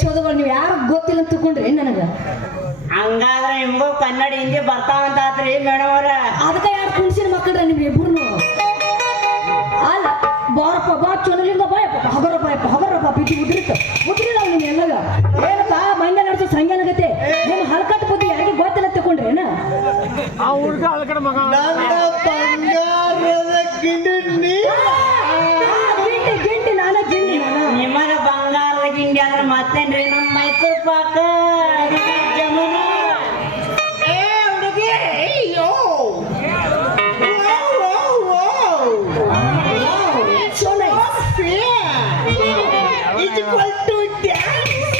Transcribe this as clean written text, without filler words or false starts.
ಚೋದಗಳು ನೀವು ಯಾರು ಗೊತ್ತಿಲ್ಲ ಅಂತ ತಿಳ್ಕೊಂಡ್ರಿ ನನಗ. ಹಂಗಾದ್ರೆ ನಿಮ್ಗೂ ಕನ್ನಡ ಹಿಂದಿ ಬರ್ತಾವಂತ ಆತ್ರಿ ಮೇಡಮ್ ಅವ್ರ. ಅದಕ್ಕೆ ಯಾರು ಕುಣಿಸಿನ ಮಕ್ಕಳ್ರ ನಿಮ್ಗೆ ಇಬ್ರು. ಅಲ್ಲ ಬಾರಪ್ಪ ಬಾ ಚೊನಲಿಂಗ ಬಾಯಪ್ಪ ಹಗರಪ್ಪ ಬಿದ್ದು ಮುದ್ರಿಲ್ಲ ನಿಮ್ ಎಲ್ಲಗ ಏನಪ್ಪ ಮಂಡ್ಯ ನಡೆಸೋ ಸಂಜ್ಞಾನಗತ್ತೆ ನಿಮ್ ಹಲ್ಕಟ್ ಬುದ್ಧಿ ಯಾರಿಗೆ ಗೊತ್ತಿಲ್ಲ ತಿಳ್ಕೊಂಡ್ರೇನ? ಆ ಹುಡುಗ ಹಲ್ಕಟ್ ಮಗ ಗಿಂಡಿ ನಾನ ಗಿಂಡಿ ನಿಮಗ ಬಂಗಾರದ ಗಿಂಡಿ ಅಂದ್ರೆ ಮತ್ತೇನ್ರಿ ನಮ್ಮ ಮೈಸೂರು ಪಾಕ ಜಮುನ. ಹುಡುಗಿ ಅಯ್ಯೋ equal to dance.